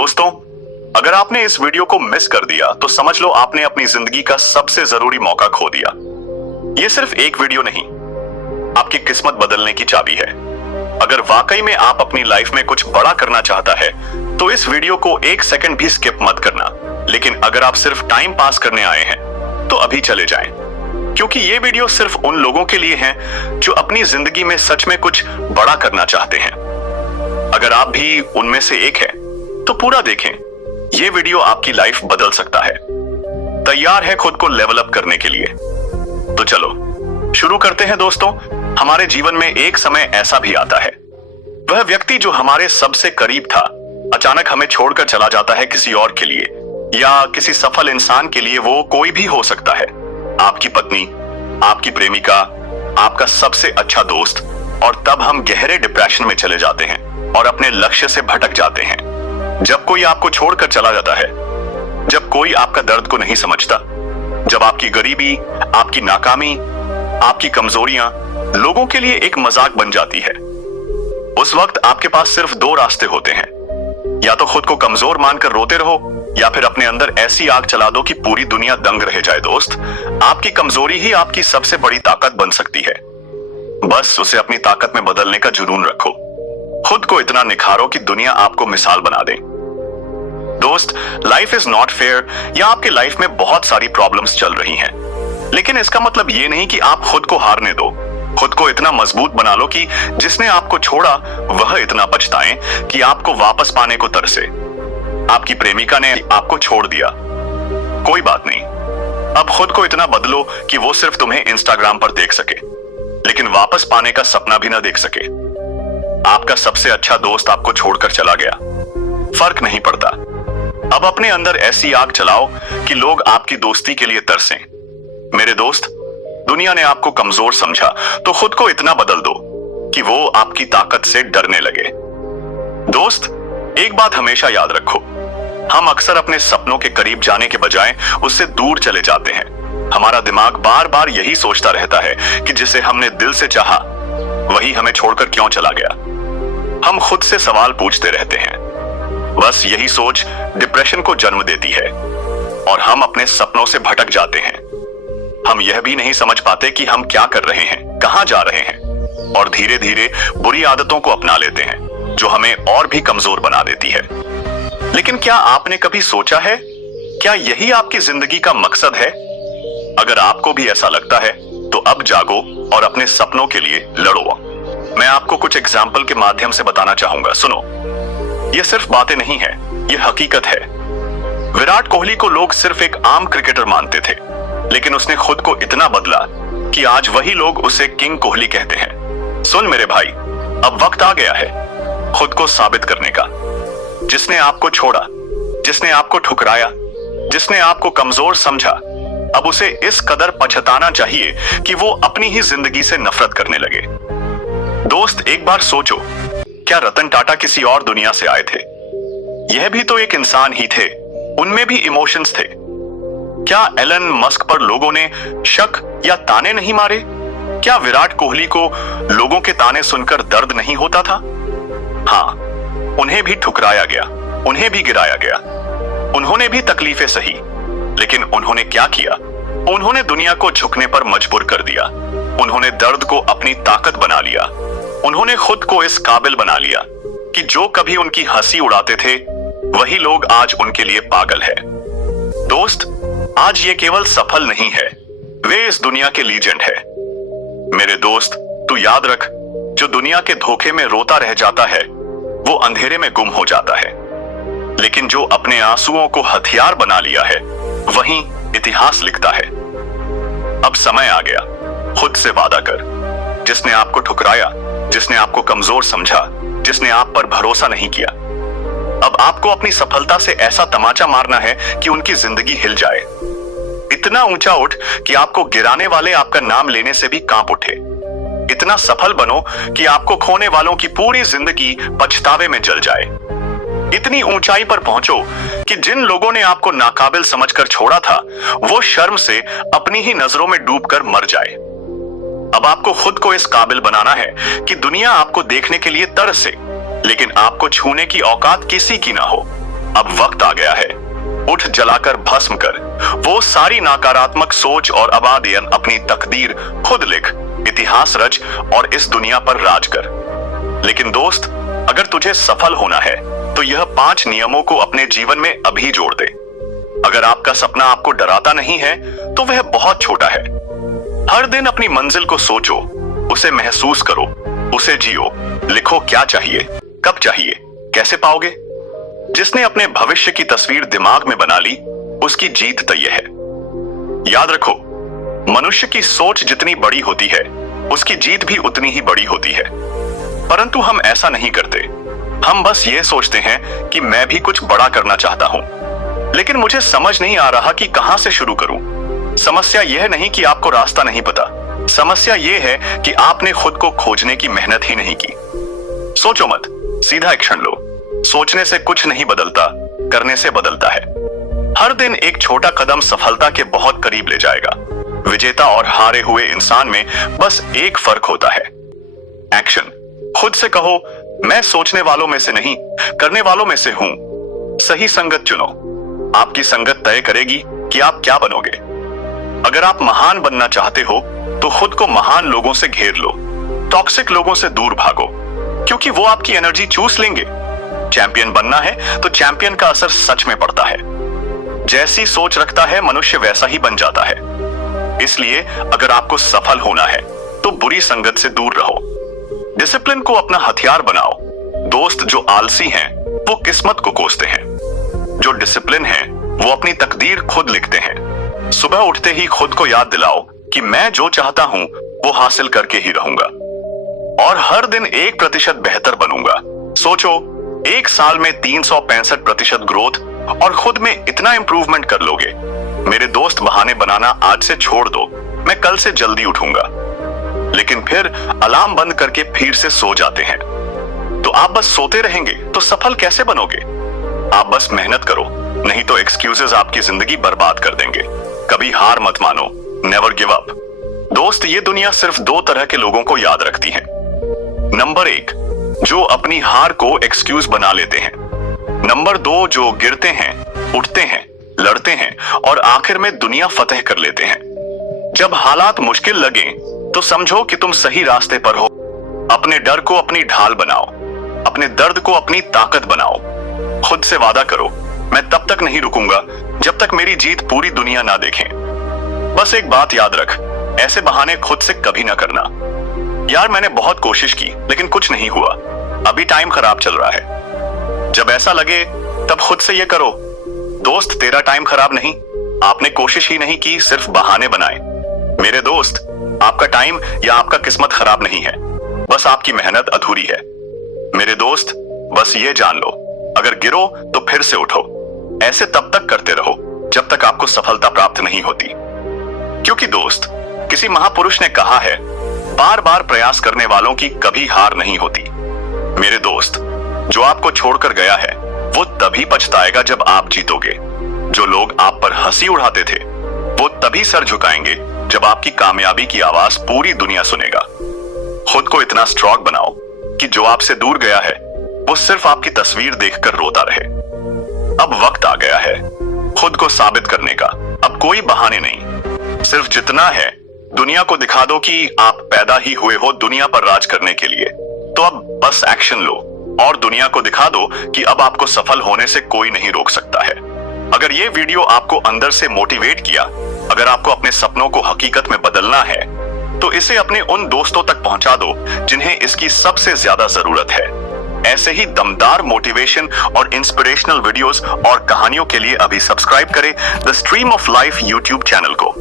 दोस्तों, अगर आपने इस वीडियो को मिस कर दिया तो समझ लो आपने अपनी जिंदगी का सबसे जरूरी मौका खो दिया। ये सिर्फ एक वीडियो नहीं, आपकी किस्मत बदलने की चाबी है। अगर वाकई में आप अपनी लाइफ में कुछ बड़ा करना चाहता है तो इस वीडियो को एक सेकंड भी स्किप मत करना। लेकिन अगर आप सिर्फ टाइम पास करने आए हैं तो अभी चले जाएं, क्योंकि ये वीडियो सिर्फ उन लोगों के लिए है जो अपनी जिंदगी में सच में कुछ बड़ा करना चाहते हैं। अगर आप भी उनमें से एक है तो पूरा देखें, ये वीडियो आपकी लाइफ बदल सकता है। तैयार है खुद को लेवल अप करने के लिए? तो चलो शुरू करते हैं दोस्तों। हमारे जीवन में एक समय ऐसा भी आता है, वह व्यक्ति जो हमारे सबसे करीब था अचानक हमें छोड़कर चला जाता है किसी और के लिए, या किसी सफल इंसान के लिए। वो कोई भी हो सकता है, आपकी पत्नी, आपकी प्रेमिका, आपका सबसे अच्छा दोस्त। और तब हम गहरे डिप्रेशन में चले जाते हैं और अपने लक्ष्य से भटक जाते हैं। जब कोई आपको छोड़कर चला जाता है, जब कोई आपका दर्द को नहीं समझता, जब आपकी गरीबी, आपकी नाकामी, आपकी कमजोरियां लोगों के लिए एक मजाक बन जाती है, उस वक्त आपके पास सिर्फ दो रास्ते होते हैं। या तो खुद को कमजोर मानकर रोते रहो, या फिर अपने अंदर ऐसी आग चला दो कि पूरी दुनिया दंग रह जाए। दोस्त, आपकी कमजोरी ही आपकी सबसे बड़ी ताकत बन सकती है। बस उसे अपनी ताकत में बदलने का जुनून रखो। खुद को इतना निखारो कि दुनिया आपको मिसाल बना दे। दोस्त, लाइफ इज नॉट फेयर, या आपके लाइफ में बहुत सारी प्रॉब्लम्स चल रही हैं, लेकिन इसका मतलब ये नहीं कि आप खुद को हारने दो। खुद को इतना मजबूत बना लो कि जिसने आपको छोड़ा वह इतना पछताए कि आपको वापस पाने को तरसे। आपकी प्रेमिका ने आपको छोड़ दिया, कोई बात नहीं। अब खुद को इतना बदलो कि वो सिर्फ तुम्हें इंस्टाग्राम पर देख सके, लेकिन वापस पाने का सपना भी ना देख सके। आपका सबसे अच्छा दोस्त आपको छोड़कर चला गया, फर्क नहीं पड़ता। अब अपने अंदर ऐसी आग चलाओ कि लोग आपकी दोस्ती के लिए तरसें। मेरे दोस्त, दुनिया ने आपको कमजोर समझा तो खुद को इतना बदल दो कि वो आपकी ताकत से डरने लगे। दोस्त, एक बात हमेशा याद रखो, हम अक्सर अपने सपनों के करीब जाने के बजाय उससे दूर चले जाते हैं। हमारा दिमाग बार बार यही सोचता रहता है कि जिसे हमने दिल से चाहा वही हमें छोड़कर क्यों चला गया। हम खुद से सवाल पूछते रहते हैं। बस यही सोच डिप्रेशन को जन्म देती है और हम अपने सपनों से भटक जाते हैं। हम यह भी नहीं समझ पाते कि हम क्या कर रहे हैं, कहां जा रहे हैं, और धीरे धीरे बुरी आदतों को अपना लेते हैं जो हमें और भी कमजोर बना देती है। लेकिन क्या आपने कभी सोचा है, क्या यही आपकी जिंदगी का मकसद है? अगर आपको भी ऐसा लगता है तो अब जागो और अपने सपनों के लिए लड़ो। मैं आपको कुछ एग्जाम्पल के माध्यम से बताना चाहूंगा, सुनो। ये सिर्फ बातें नहीं है, ये हकीकत है। विराट कोहली को लोग सिर्फ एक आम क्रिकेटर मानते थे, लेकिन उसने खुद को इतना बदला कि आज वही लोग उसे किंग कोहली कहते हैं। सुन मेरे भाई, अब वक्त आ गया है खुद को साबित करने का। जिसने आपको छोड़ा, जिसने आपको ठुकराया, जिसने आपको कमजोर समझा, अब उसे इस कदर पछताना चाहिए कि वो अपनी ही जिंदगी से नफरत करने लगे। दोस्त, एक बार सोचो, क्या रतन टाटा किसी और दुनिया से आए थे? यह भी तो एक इंसान ही थे, उनमें भी इमोशंस थे। क्या एलन मस्क पर लोगों ने शक या ताने नहीं मारे? क्या विराट कोहली को लोगों के ताने सुनकर दर्द नहीं होता था? हाँ, उन्हें भी ठुकराया गया, उन्हें भी गिराया गया, उन्होंने भी तकलीफें सही, लेकिन उन्होंने क्या किया? उन्होंने दुनिया को झुकने पर मजबूर कर दिया। उन्होंने दर्द को अपनी ताकत बना लिया। उन्होंने खुद को इस काबिल बना लिया कि जो कभी उनकी हंसी उड़ाते थे वही लोग आज उनके लिए पागल है। दोस्त, आज ये केवल सफल नहीं है, वे इस दुनिया के लीजेंड है। मेरे दोस्त, तू याद रख, जो दुनिया के धोखे में रोता रह जाता है वो अंधेरे में गुम हो जाता है, लेकिन जो अपने आंसुओं को हथियार बना लिया है वही इतिहास लिखता है। अब समय आ गया, खुद से वादा कर। जिसने आपको ठुकराया, जिसने आपको कमजोर समझा, जिसने आप पर भरोसा नहीं किया, अब आपको अपनी सफलता से ऐसा तमाचा मारना है कि उनकी जिंदगी हिल जाए। इतना ऊंचा उठ कि आपको गिराने वाले आपका नाम लेने से भी कांप उठे। इतना सफल बनो कि आपको खोने वालों की पूरी जिंदगी पछतावे में जल जाए। इतनी ऊंचाई पर पहुंचो कि जिन लोगों ने आपको नाकाबिल समझकर छोड़ा था वो शर्म से अपनी ही नजरों में डूबकर मर जाए। अब आपको खुद को इस काबिल बनाना है कि दुनिया आपको देखने के लिए तरसे, लेकिन आपको छूने की औकात किसी की ना हो। अब वक्त आ गया है, उठ जलाकर भस्म कर वो सारी नकारात्मक सोच और अबादियन अपनी तकदीर खुद लिख, इतिहास रच और इस दुनिया पर राज कर। लेकिन दोस्त, अगर तुझे सफल होना है तो यह 5 नियमों को अपने जीवन में अभी जोड़ दे। अगर आपका सपना आपको डराता नहीं है तो वह बहुत छोटा है। हर दिन अपनी मंजिल को सोचो, उसे महसूस करो, उसे जियो। लिखो क्या चाहिए, कब चाहिए, कैसे पाओगे। जिसने अपने भविष्य की तस्वीर दिमाग में बना ली, उसकी जीत तय है। याद रखो, मनुष्य की सोच जितनी बड़ी होती है, उसकी जीत भी उतनी ही बड़ी होती है। परंतु हम ऐसा नहीं करते। हम बस ये सोचते हैं कि मैं भी कुछ बड़ा करना चाहता हूं, लेकिन मुझे समझ नहीं आ रहा कि कहां से शुरू करूं। समस्या यह नहीं कि आपको रास्ता नहीं पता, समस्या यह है कि आपने खुद को खोजने की मेहनत ही नहीं की। सोचो मत, सीधा एक्शन लो। सोचने से कुछ नहीं बदलता, करने से बदलता है। हर दिन एक छोटा कदम सफलता के बहुत करीब ले जाएगा। विजेता और हारे हुए इंसान में बस एक फर्क होता है, एक्शन। खुद से कहो, मैं सोचने वालों में से नहीं, करने वालों में से हूं। सही संगत चुनो। आपकी संगत तय करेगी कि आप क्या बनोगे। अगर आप महान बनना चाहते हो तो खुद को महान लोगों से घेर लो। टॉक्सिक लोगों से दूर भागो, क्योंकि वो आपकी एनर्जी चूस लेंगे। चैंपियन बनना है तो चैंपियन का असर सच में पड़ता है। जैसी सोच रखता है मनुष्य वैसा ही बन जाता है। इसलिए अगर आपको सफल होना है तो बुरी संगत से दूर रहो। डिसिप्लिन को अपना हथियार बनाओ। दोस्त जो आलसी हैं, वो किस्मत को कोसते हैं। जो डिसिप्लिन हैं, वो अपनी तकदीर खुद लिखते हैं। सुबह उठते ही खुद को याद दिलाओ कि मैं जो चाहता हूं वो हासिल करके ही रहूंगा और हर दिन 1% बेहतर बनूंगा। सोचो, 1 साल में 365% ग्रोथ और खुद में इतना इंप्रूवमेंट कर लोगे। मेरे दोस्त, बहाने बनाना आज से छोड़ दो। मैं कल से जल्दी उठूंगा। लेकिन फिर अलार्म बंद करके फिर से सो जाते हैं। तो आप बस सोते रहेंगे तो सफल कैसे बनोगे। आप बस मेहनत करो, नहीं तो एक्सक्यूजेस आपकी जिंदगी बर्बाद कर देंगे। कभी हार मत मानो, नेवर गिव अप। दोस्त, ये दुनिया सिर्फ 2 तरह के लोगों को याद रखती है। नंबर 1, जो अपनी हार को एक्सक्यूज बना लेते हैं। नंबर 2, जो गिरते हैं, उठते हैं, लड़ते हैं और आखिर में दुनिया फतेह कर लेते हैं। जब हालात मुश्किल लगे तो समझो कि तुम सही रास्ते पर हो। अपने डर को अपनी ढाल बनाओ, अपने दर्द को अपनी ताकत बनाओ। खुद से वादा करो, मैं तब तक नहीं रुकूंगा जब तक मेरी जीत पूरी दुनिया ना देखे। बस एक बात याद रख, ऐसे बहाने खुद से कभी ना करना। यार, मैंने बहुत कोशिश की लेकिन कुछ नहीं हुआ, अभी टाइम खराब चल रहा है। जब ऐसा लगे तब खुद से ये करो, दोस्त, तेरा टाइम खराब नहीं, आपने कोशिश ही नहीं की, सिर्फ बहाने बनाए। मेरे दोस्त, आपका टाइम या आपका किस्मत खराब नहीं है, बस आपकी मेहनत अधूरी है। मेरे दोस्त, बस ये जान लो, अगर गिरो तो फिर से उठो। ऐसे तब तक करते रहो जब तक आपको सफलता प्राप्त नहीं होती। क्योंकि दोस्त, किसी महापुरुष ने कहा है, बार बार प्रयास करने वालों की कभी हार नहीं होती। मेरे दोस्त, जो आपको छोड़कर गया है वो तभी पछताएगा जब आप जीतोगे। जो लोग आप पर हंसी उड़ाते थे वो तभी सर झुकाएंगे जब आपकी कामयाबी की आवाज पूरी दुनिया सुनेगा। खुद को इतना स्ट्रॉन्ग बनाओ कि जो आपसे दूर गया है वो सिर्फ आपकी तस्वीर देखकर रोता रहे। अब वक्त आ गया है खुद को साबित करने का। अब कोई बहाने नहीं, सिर्फ जितना है दुनिया को दिखा दो कि आप पैदा ही हुए हो दुनिया पर राज करने के लिए। तो अब बस एक्शन लो और दुनिया को दिखा दो कि अब आपको सफल होने से कोई नहीं रोक सकता है। अगर ये वीडियो आपको अंदर से मोटिवेट किया, अगर आपको अपने सपनों को हकीकत में बदलना है, तो इसे अपने उन दोस्तों तक पहुंचा दो जिन्हें इसकी सबसे ज्यादा जरूरत है। ऐसे ही दमदार मोटिवेशन और इंस्पिरेशनल वीडियोस और कहानियों के लिए अभी सब्सक्राइब करें the stream of life YouTube channel को।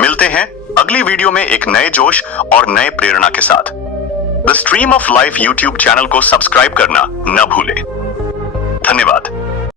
मिलते हैं अगली वीडियो में एक नए जोश और नए प्रेरणा के साथ। The stream of life YouTube channel को सब्सक्राइब करना न भूलें। धन्यवाद।